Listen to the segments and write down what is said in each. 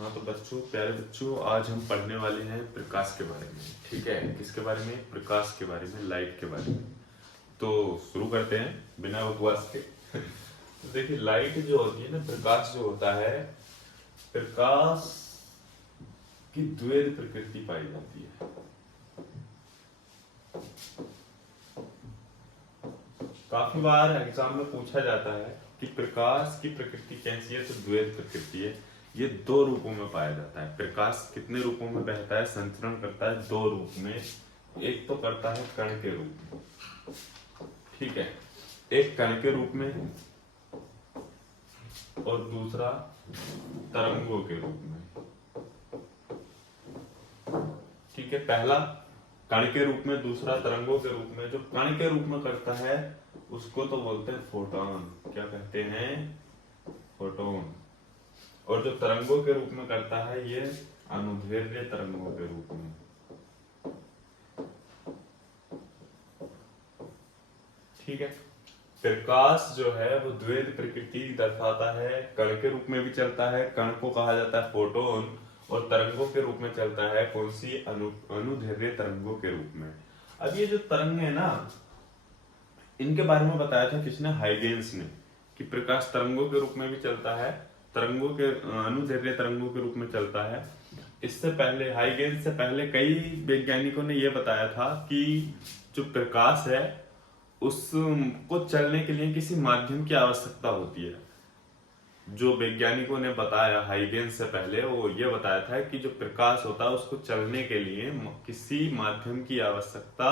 हाँ तो बच्चों, प्यारे बच्चों, आज हम पढ़ने वाले हैं प्रकाश के बारे में। ठीक है, किसके बारे में? प्रकाश के बारे में, लाइट के बारे में। तो शुरू करते हैं बिना बकवास के। तो देखिए, लाइट जो होती है ना, प्रकाश जो होता है, प्रकाश की द्वैध प्रकृति पाई जाती है। काफी बार एग्जाम में पूछा जाता है कि प्रकाश की प्रकृति कैसी है, तो द्वैध प्रकृति है। ये दो रूपों में पाया जाता है। प्रकाश कितने रूपों में बहता है, संचरण करता है दो रूप में। एक तो करता है कण के रूप में, ठीक है, एक कण के रूप में और दूसरा तरंगों के रूप में। ठीक है, पहला कण के रूप में, दूसरा तरंगों के रूप में। जो कण के रूप में करता है उसको तो बोलते हैं फोटॉन। क्या कहते हैं? फोटोन। और जो तरंगों के रूप में करता है, ये अनुदैर्ध्य तरंगों के रूप में। ठीक है, प्रकाश जो है वो द्वैध प्रकृति दर्शाता है। कण के रूप में भी चलता है, कण को कहा जाता है फोटोन, और तरंगों के रूप में चलता है कौन सी? अनुदैर्ध्य तरंगों के रूप में। अब ये जो तरंग है ना, इनके बारे में बताया था किसने? हाइगेंस ने, कि प्रकाश तरंगों के रूप में भी चलता है, तरंगों के अनुदैर्ध्य तरंगों के रूप में चलता है। इससे पहले, हाइगेंस से पहले, कई वैज्ञानिकों ने यह बताया था कि जो प्रकाश है उसको चलने के लिए किसी माध्यम की आवश्यकता होती है। जो वैज्ञानिकों ने बताया हाइगेंस से पहले, वो ये बताया था कि जो प्रकाश होता है उसको चलने के लिए किसी माध्यम की आवश्यकता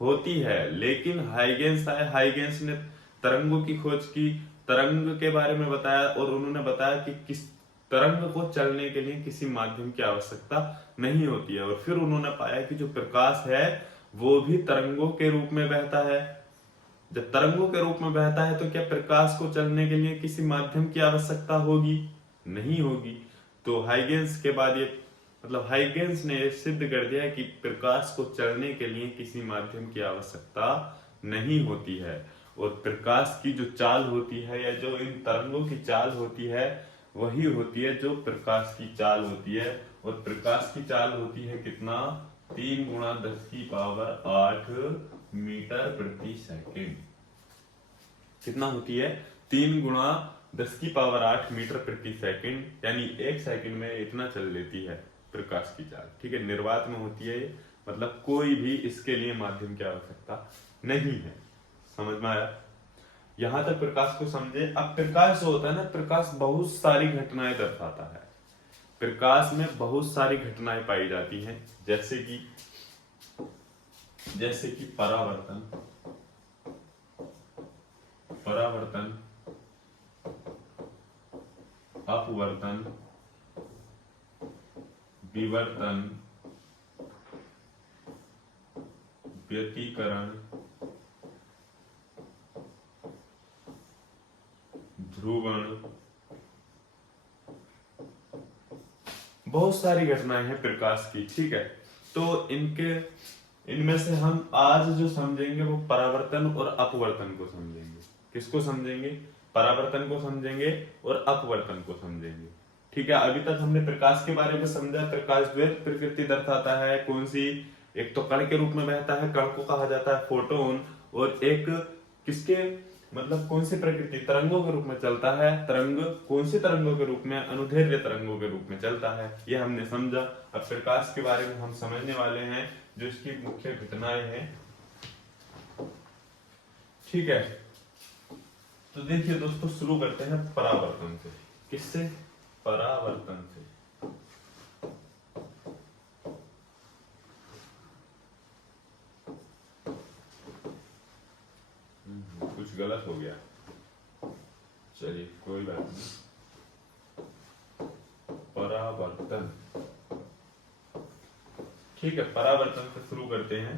होती है। लेकिन हाइगेंस आए, हाइगेंस ने तरंगों की खोज की, तरंग के बारे में बताया, और उन्होंने बताया कि किस तरंग को चलने के लिए किसी माध्यम की आवश्यकता नहीं होती है। और फिर उन्होंने पाया कि जो प्रकाश है वो भी तरंगों के रूप में बहता है। जब तरंगों के रूप में बहता है तो क्या प्रकाश को चलने के लिए किसी माध्यम की आवश्यकता होगी? नहीं होगी। तो हाइगेंस के बाद ये, मतलब हाइगेंस ने सिद्ध कर दिया कि प्रकाश को चलने के लिए किसी माध्यम की आवश्यकता नहीं होती है। और प्रकाश की जो चाल होती है, या जो इन तरंगों की चाल होती है, वही होती है जो प्रकाश की चाल होती है। और प्रकाश की चाल होती है कितना? 3 × 10⁸ मीटर प्रति सेकेंड। कितना होती है? 3 × 10⁸ मीटर प्रति सेकेंड, यानी एक सेकंड में इतना चल लेती है प्रकाश की चाल। ठीक है, निर्वात में होती है ये, मतलब कोई भी इसके लिए माध्यम की आवश्यकता नहीं है। समझ में आया? यहां तक प्रकाश को समझे। अब प्रकाश जो होता है ना, प्रकाश बहुत सारी घटनाएं दर्शाता है। प्रकाश में बहुत सारी घटनाएं पाई जाती हैं, जैसे कि परावर्तन, परावर्तन, अपवर्तन, विवर्तन, व्यतिकरण, ध्रुवण। बहुत सारी घटनाएं हैं प्रकाश की। ठीक है, तो इनमें से हम आज जो समझेंगे वो परावर्तन और अपवर्तन को समझेंगे। किसको समझेंगे? परावर्तन को समझेंगे और अपवर्तन को समझेंगे। ठीक है, अभी तक हमने प्रकाश के बारे में समझा। प्रकाश द्वैत प्रकृति दर्शाता है। कौन सी? एक तो कण के रूप में बहता है, कण को कहा जाता है फोटोन। और एक किसके, मतलब कौन सी प्रकृति? तरंगों के रूप में चलता है। तरंग कौन सी तरंगों के रूप में? अनुदैर्ध्य तरंगों के रूप में चलता है। यह हमने समझा। अब प्रकाश के बारे में हम समझने वाले हैं, जो इसकी मुख्य घटनाएं हैं। ठीक है, तो देखिए दोस्तों, शुरू करते हैं परावर्तन से। किससे? परावर्तन से। कुछ गलत हो गया, चलिए कोई बात नहीं। परावर्तन, ठीक है, परावर्तन से शुरू करते हैं।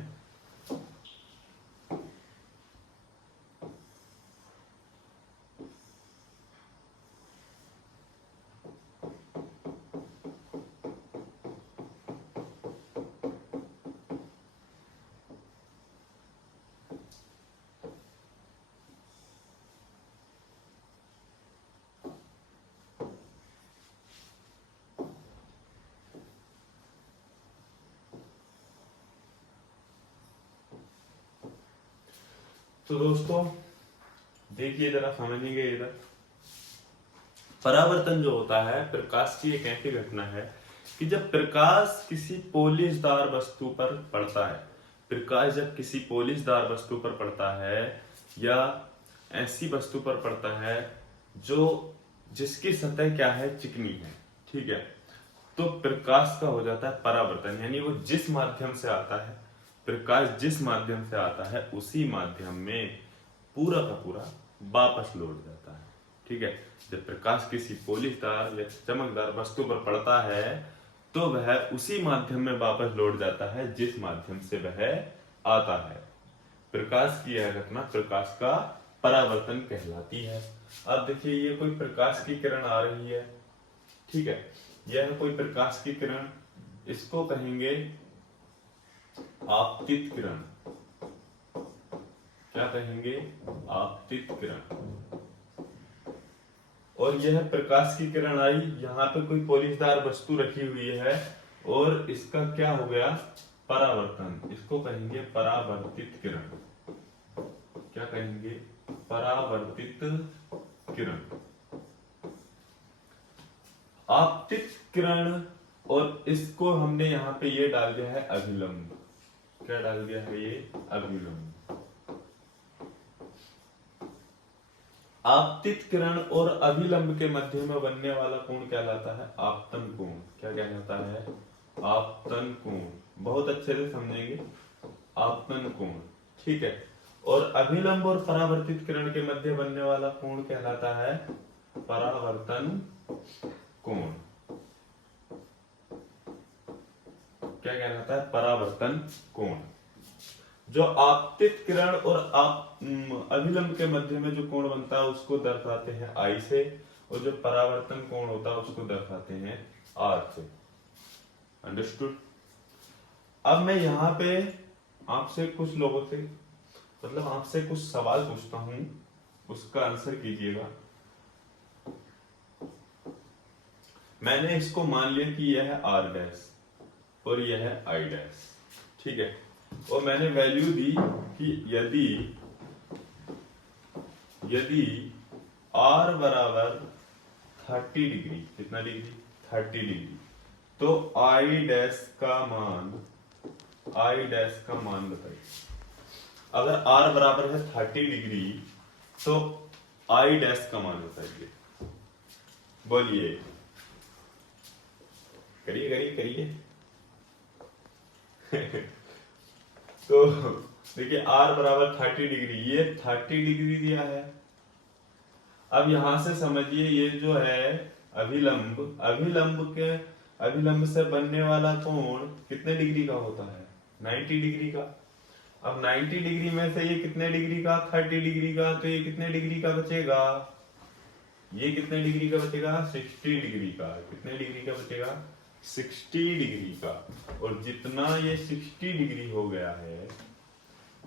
तो दोस्तों देखिए जरा, समझेंगे इधर। परावर्तन जो होता है प्रकाश की एक ऐसी घटना है कि जब प्रकाश किसी पोलिशदार वस्तु पर पड़ता है, प्रकाश जब किसी पोलिशदार वस्तु पर पड़ता है या ऐसी वस्तु पर पड़ता है जो जिसकी सतह क्या है, चिकनी है, ठीक है, तो प्रकाश का हो जाता है परावर्तन। यानी वो जिस माध्यम से आता है, प्रकाश जिस माध्यम से आता है उसी माध्यम में पूरा का पूरा वापस लौट जाता है, ठीक है। जब प्रकाश किसी पोलिशदार या चमकदार वस्तु पर पड़ता है तो वह उसी माध्यम में वापस लौट जाता है जिस माध्यम से वह आता है। प्रकाश की यह घटना प्रकाश का परावर्तन कहलाती है। अब देखिए, ये कोई प्रकाश की किरण आ रही है, ठीक है, यह कोई प्रकाश की किरण, इसको कहेंगे आपतित किरण। क्या कहेंगे? आपतित किरण। और यह प्रकाश की किरण आई, यहाँ पे कोई पोलिशदार वस्तु रखी हुई है और इसका क्या हो गया? परावर्तन। इसको कहेंगे परावर्तित किरण। क्या कहेंगे? परावर्तित किरण। आपतित किरण, और इसको हमने यहाँ पे ये डाल दिया है अभिलंब। क्या डाल दिया है? ये अभिलंब। आपतित किरण और अभिलंब के मध्य में बनने वाला कोण कहलाता है आपतन कोण। क्या कहलाता है? आपतन कोण। बहुत अच्छे से समझेंगे, आपतन कोण, ठीक है। और अभिलंब और परावर्तित किरण के मध्य बनने वाला कोण कहलाता है परावर्तन कोण। क्या कहलाता है? परावर्तन कोण। जो आपतित किरण और अभिलंब के मध्य में जो कोण बनता है उसको दर्शाते हैं आई से, और जो परावर्तन कोण होता है उसको दर्शाते हैं आर से। अंडरस्टूड? अब मैं यहाँ पे आपसे कुछ लोगों से, मतलब आपसे कुछ सवाल पूछता हूं, उसका आंसर कीजिएगा। मैंने इसको मान लिया कि यह है आर डैश और यह है आई डैश, ठीक है, और मैंने वैल्यू दी कि यदि R बराबर 30 डिग्री, कितना डिग्री? 30 डिग्री, तो I डैश का मान बताइए। अगर R बराबर है 30 डिग्री तो I डैश का मान बताइए। बोलिए, करिए। तो देखिए, R बराबर 30 डिग्री, ये 30 डिग्री दिया है। अब यहां से समझिए, ये जो है अभिलंब से बनने वाला कोण कितने डिग्री का होता है? 90 डिग्री का। अब 90 डिग्री में से ये कितने डिग्री का? 30 डिग्री का, तो ये कितने डिग्री का बचेगा? ये कितने डिग्री का बचेगा? 60 डिग्री का। कितने डिग्री का बचेगा? 60 डिग्री का। और जितना ये 60 डिग्री हो गया है,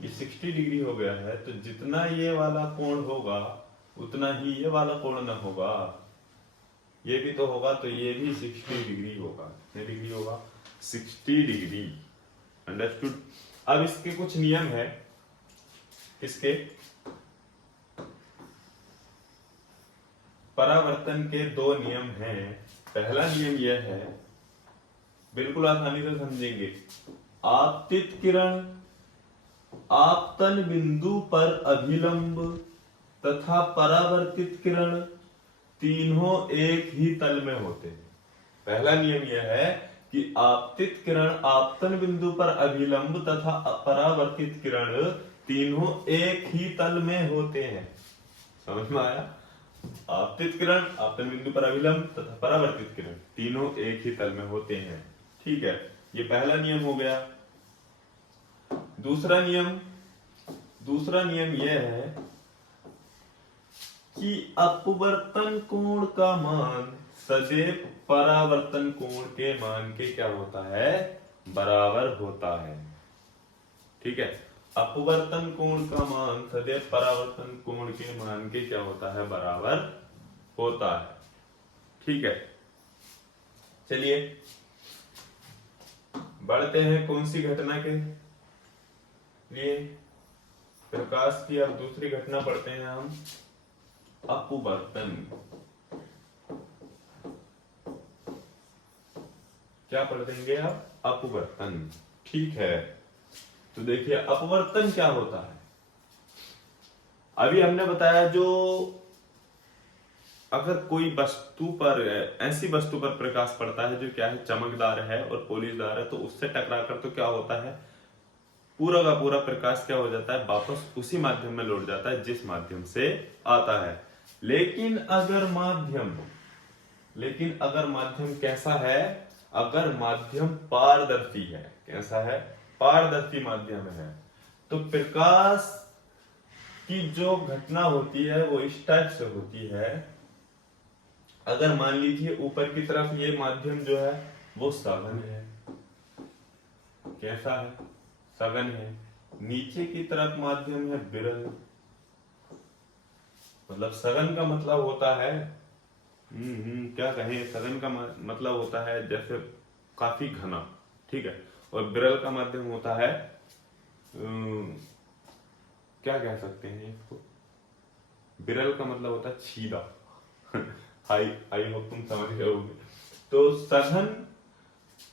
ये 60 डिग्री हो गया है, तो जितना ये वाला कोण होगा उतना ही ये वाला कोण न होगा, ये भी तो होगा, तो ये भी 60 डिग्री होगा। कितने डिग्री होगा? 60 डिग्री। अंडरस्टूड? अब इसके कुछ नियम है। इसके परावर्तन के दो नियम हैं। पहला नियम यह है, बिल्कुल आसानी से समझेंगे, आपतित किरण आपतन बिंदु पर अभिलंब तथा परावर्तित किरण तीनों एक ही तल में होते हैं। पहला नियम यह है कि आपतित किरण आपतन बिंदु पर अभिलंब तथा परावर्तित किरण तीनों एक ही तल में होते हैं। समझ में आया? आपतित किरण आपतन बिंदु पर अभिलंब तथा परावर्तित किरण तीनों एक ही तल में होते हैं, ठीक है। ये पहला नियम हो गया। दूसरा नियम यह है कि अपवर्तन कोण का मान सदैव परावर्तन कोण के मान के क्या होता है? बराबर होता है, ठीक है। अपवर्तन कोण का मान सदैव परावर्तन कोण के मान के क्या होता है? बराबर होता है, ठीक है। चलिए बढ़ते हैं कौन सी घटना के लिए? प्रकाश की अब दूसरी घटना पढ़ते हैं हम, अपवर्तन। क्या पढ़ देंगे आप? अपवर्तन। ठीक है, तो देखिए अपवर्तन क्या होता है। अभी हमने बताया जो अगर कोई वस्तु पर, ऐसी वस्तु पर प्रकाश पड़ता है जो क्या है, चमकदार है और पोलिशदार है, तो उससे टकराकर तो क्या होता है, पूरा का पूरा प्रकाश क्या हो जाता है, वापस उसी माध्यम में लौट जाता है जिस माध्यम से आता है। लेकिन अगर माध्यम कैसा है, अगर माध्यम पारदर्शी है, कैसा है, पारदर्शी माध्यम है, तो प्रकाश की जो घटना होती है वो इस टाइप से होती है। अगर मान लीजिए ऊपर की तरफ ये माध्यम जो है वो सघन है, कैसा है, सघन है। नीचे की तरफ माध्यम है विरल, मतलब सघन का मतलब होता है क्या कहें, सघन का मतलब होता है जैसे काफी घना, ठीक है। और विरल का माध्यम होता है क्या कह सकते हैं इसको, विरल का मतलब होता है छीदा। आई होप तुम समझ गए होगे। तो सघन,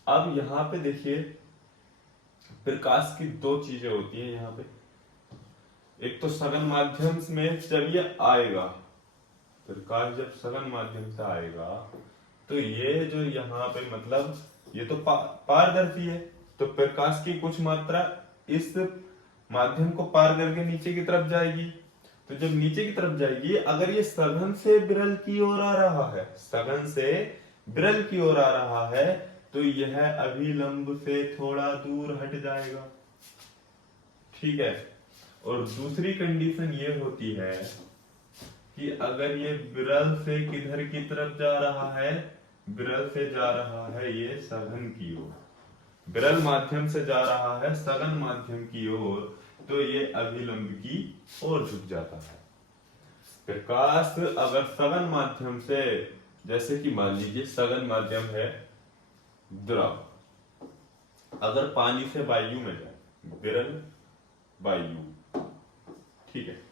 अब यहाँ पे देखिए प्रकाश की दो चीजें होती है यहाँ पे। एक तो सघन माध्यम में जब ये आएगा, प्रकाश जब सघन माध्यम से आएगा तो ये जो यहाँ पे मतलब ये तो पारदर्शी है, तो प्रकाश की कुछ मात्रा इस माध्यम को पार करके नीचे की तरफ जाएगी। तो जब नीचे की तरफ जाएगी, अगर ये सघन से विरल की ओर आ रहा है, सघन से विरल की ओर आ रहा है, तो यह अभिलंब से थोड़ा दूर हट जाएगा, ठीक है। और दूसरी कंडीशन ये होती है कि अगर ये विरल से किधर की तरफ जा रहा है, विरल से जा रहा है ये सघन की ओर, विरल माध्यम से जा रहा है सघन माध्यम की ओर, तो ये अभिलंब की ओर झुक जाता है। प्रकाश अगर सघन माध्यम से, जैसे कि मान लीजिए सघन माध्यम है द्रव, अगर पानी से वायु में जाए, विरल वायु, ठीक है।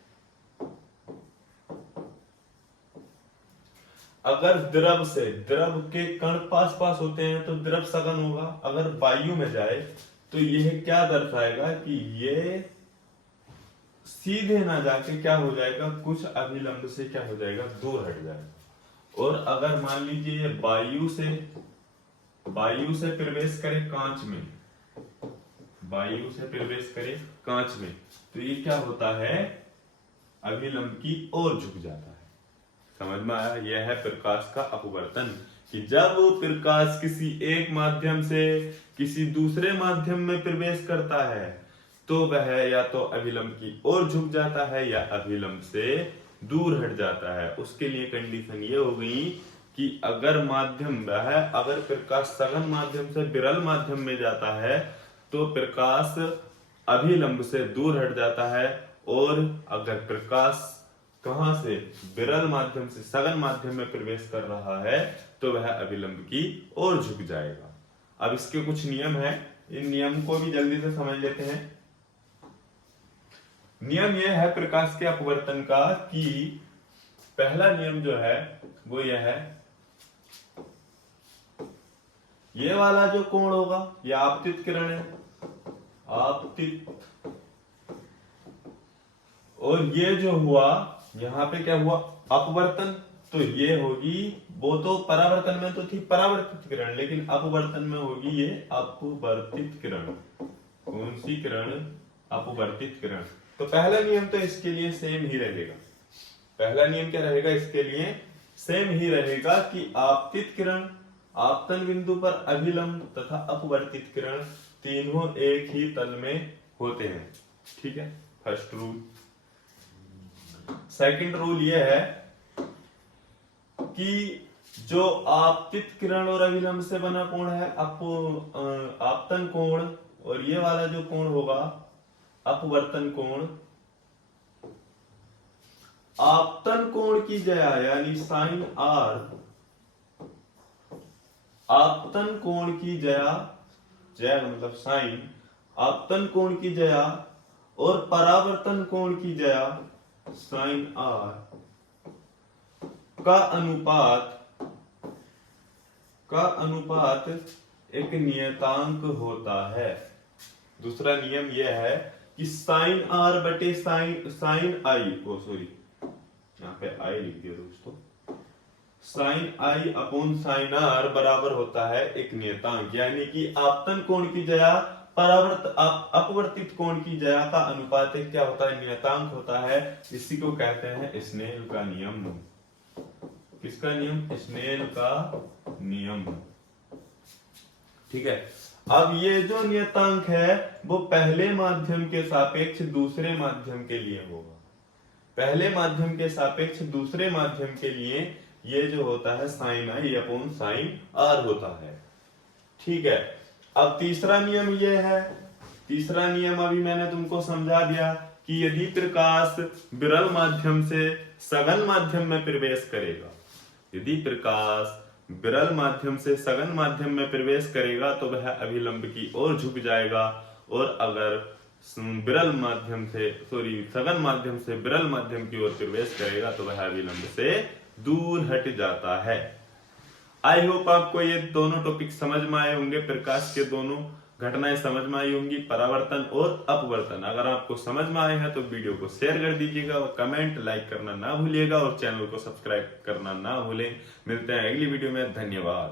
अगर द्रव से, द्रव के कण पास पास होते हैं तो द्रव सघन होगा, अगर वायु में जाए तो यह क्या दर्शाएगा कि ये सीधे ना जाके क्या हो जाएगा, कुछ अभिलंब से क्या हो जाएगा, दूर हट जाएगा। और अगर मान लीजिए ये वायु से प्रवेश करे कांच में, वायु से प्रवेश करे कांच में, तो ये क्या होता है, अभिलंब की ओर झुक जाता है। समझ में आया? यह है प्रकाश का अपवर्तन, कि जब प्रकाश किसी एक माध्यम से किसी दूसरे माध्यम में प्रवेश करता है तो वह या तो अभिलंब की ओर झुक जाता है या अभिलंब से दूर हट जाता है। उसके लिए कंडीशन ये हो गई कि अगर माध्यम वह, अगर प्रकाश सघन माध्यम से विरल माध्यम में जाता है तो प्रकाश अभिलंब से दूर हट जाता है, और अगर प्रकाश कहां से, विरल माध्यम से सघन माध्यम में प्रवेश कर रहा है तो वह अभिलंब की ओर झुक जाएगा। अब इसके कुछ नियम हैं, इन नियम को भी जल्दी से समझ लेते हैं। नियम यह है प्रकाश के अपवर्तन का कि पहला नियम जो है वो यह है, ये वाला जो कोण होगा यह आपतित किरण है, आपतित, और ये जो हुआ यहां पे क्या हुआ, अपवर्तन, तो ये होगी, वो तो परावर्तन में तो थी परावर्तित किरण, लेकिन अपवर्तन में होगी ये अपवर्तित किरण। कौन सी किरण, अपवर्तित किरण। तो पहला नियम तो इसके लिए सेम ही रहेगा, पहला नियम क्या रहेगा इसके लिए, सेम ही रहेगा कि आपतित किरण आपतन बिंदु पर अभिलंब तथा अपवर्तित किरण तीनों एक ही तल में होते हैं, ठीक है, फर्स्ट रूल। सेकंड रूल यह है कि जो आपतित किरण और अभिलंब से बना कोण है आपतन कोण, और ये वाला जो कोण होगा अपवर्तन कोण, आपतन कोण की जया यानी साइन आर, आपतन कोण की जया, जया मतलब साइन, आपतन कोण की जया और परावर्तन कोण की ज्या साइन आर का अनुपात एक नियतांक होता है। दूसरा नियम यह है कि साइन आर बटे साइन आई को सॉरी यहाँ पे आई लिख दिया दोस्तों, sine i upon sine r बराबर होता है एक नियतांक, यानी कि आपतन कोण की जया अपवर्तित कोण की जया का अनुपात एक क्या होता है, नियतांक होता है। इसी को कहते हैं स्नेल का नियम। किसका नियम? स्नेल का नियम। ठीक है। अब ये जो नियतांक है वो पहले माध्यम के सापेक्ष दूसरे माध्यम के लिए होगा। पहले माध्यम के सापेक्ष दूसरे माध्यम के लिए ये जो होता है sine i upon sine r होता है। ठीक है। अब तीसरा नियम ये है, तीसरा नियम अभी मैंने तुमको समझा दिया कि यदि प्रकाश विरल माध्यम से सघन माध्यम में प्रवेश करेगा, यदि प्रकाश विरल माध्यम से सघन माध्यम में प्रवेश करेगा तो वह अभिलंब की ओर झुक जाएगा, और अगर विरल माध्यम से सघन माध्यम से विरल माध्यम की ओर प्रवेश करेगा तो वह अभिलंब से दूर हट जाता है। आई होप आपको ये दोनों टॉपिक समझ में आए होंगे, प्रकाश के दोनों घटनाएं समझ में आई होंगी, परावर्तन और अपवर्तन। अगर आपको समझ में आए हैं तो वीडियो को शेयर कर दीजिएगा और कमेंट लाइक करना ना भूलिएगा और चैनल को सब्सक्राइब करना ना भूलें। मिलते हैं अगली वीडियो में। धन्यवाद।